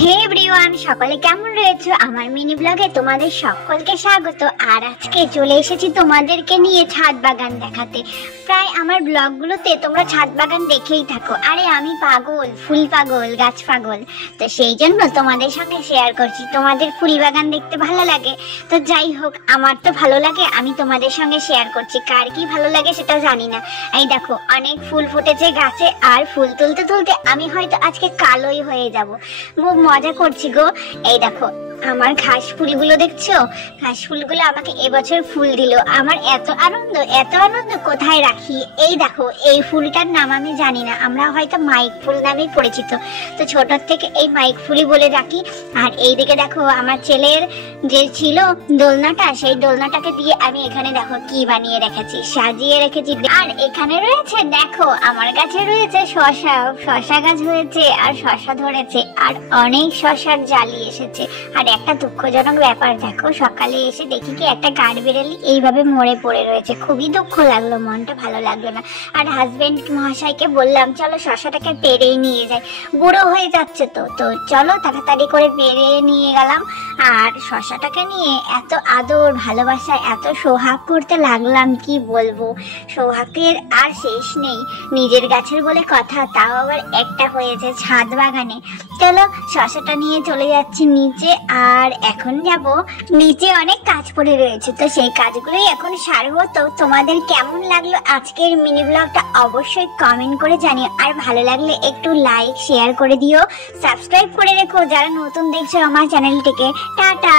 হে everyone, সকলে কেমন রয়েছে? আমার মিনি ব্লগে তোমাদের সকলকে স্বাগত। আর আজকে চলে এসেছি তোমাদেরকে নিয়ে ছাদ বাগান দেখাতে। প্রায় আমার ব্লগগুলোতে তোমরা ছাদ বাগান দেখেই থাকো। আরে আমি পাগল, ফুল পাগল, গাছ পাগল, তো সেই জন্য তোমাদের সঙ্গে শেয়ার করছি। তোমাদের ফুল বাগান দেখতে ভালো লাগে, তো যাই হোক, আমার তো ভালো লাগে, আমি তোমাদের সঙ্গে শেয়ার করছি। কার কি ভালো লাগে সেটা জানি না। এই দেখো, অনেক ফুল ফুটেছে গাছে, আর ফুল তুলতে তুলতে আমি হয়তো আজকে কালোই হয়ে যাব। খুব মজা করছি গো। এই দেখো আমার ঘাস ফুলগুলো দেখছো? ঘাস ফুলগুলো আমাকে এবছর ফুল দিল। আমার এত আনন্দ কোথায় রাখি। এই দেখো, এই ফুলটার নাম আমি জানি না, আমরা হয়তো মাইক ফুল নামে পরিচিত, তো ছোট থেকে এই মাইক ফুলই বলে রাখি। আর এইদিকে দেখো, আমার ছেলের যে ছিল দোলনাটা, সেই দোলনাটাকে দিয়ে আমি এখানে দেখো কি বানিয়ে রেখেছি, সাজিয়ে রেখেছি। আর এখানে রয়েছে দেখো, আমার গাছে রয়েছে শশা গাছ হয়েছে, আর শশা ধরেছে, আর অনেক শশার জালি এসেছে। আর একটা দুঃখজনক ব্যাপার, দেখো সকালে এসে দেখি কি একটা কাঠবিড়ালি এইভাবে মরে পড়ে রয়েছে। খুবই দুঃখ লাগলো, মনটা ভালো লাগলো না। আর হাজবেন্ড মহাশয়কে বললাম চলো শশাটাকে পেরেই নিয়ে যাই, বুড়ো হয়ে যাচ্ছে তো চলো তাড়াতাড়ি করে পেরে নিয়ে গেলাম। আর শশাটাকে নিয়ে এত আদর ভালোবাসা, এত সোহাগ করতে লাগলাম, কি বলবো। সোহাগের আর শেষ নেই। নিজের গাছের বলে কথা, তাও আবার একটা হয়েছে ছাদ বাগানে। চলো শশাটা নিয়ে চলে যাচ্ছি নিচে। আর এখন যাব নিচে, অনেক কাজ পড়ে রয়েছে, তো সেই কাজগুলোই এখন সারবো। তো তোমাদের কেমন লাগলো আজকের মিনি ব্লগটা অবশ্যই কমেন্ট করে জানিও। আর ভালো লাগলে একটু লাইক শেয়ার করে দিও, সাবস্ক্রাইব করে রেখো যারা নতুন দেখছো আমার চ্যানেলটিকে। টাটা।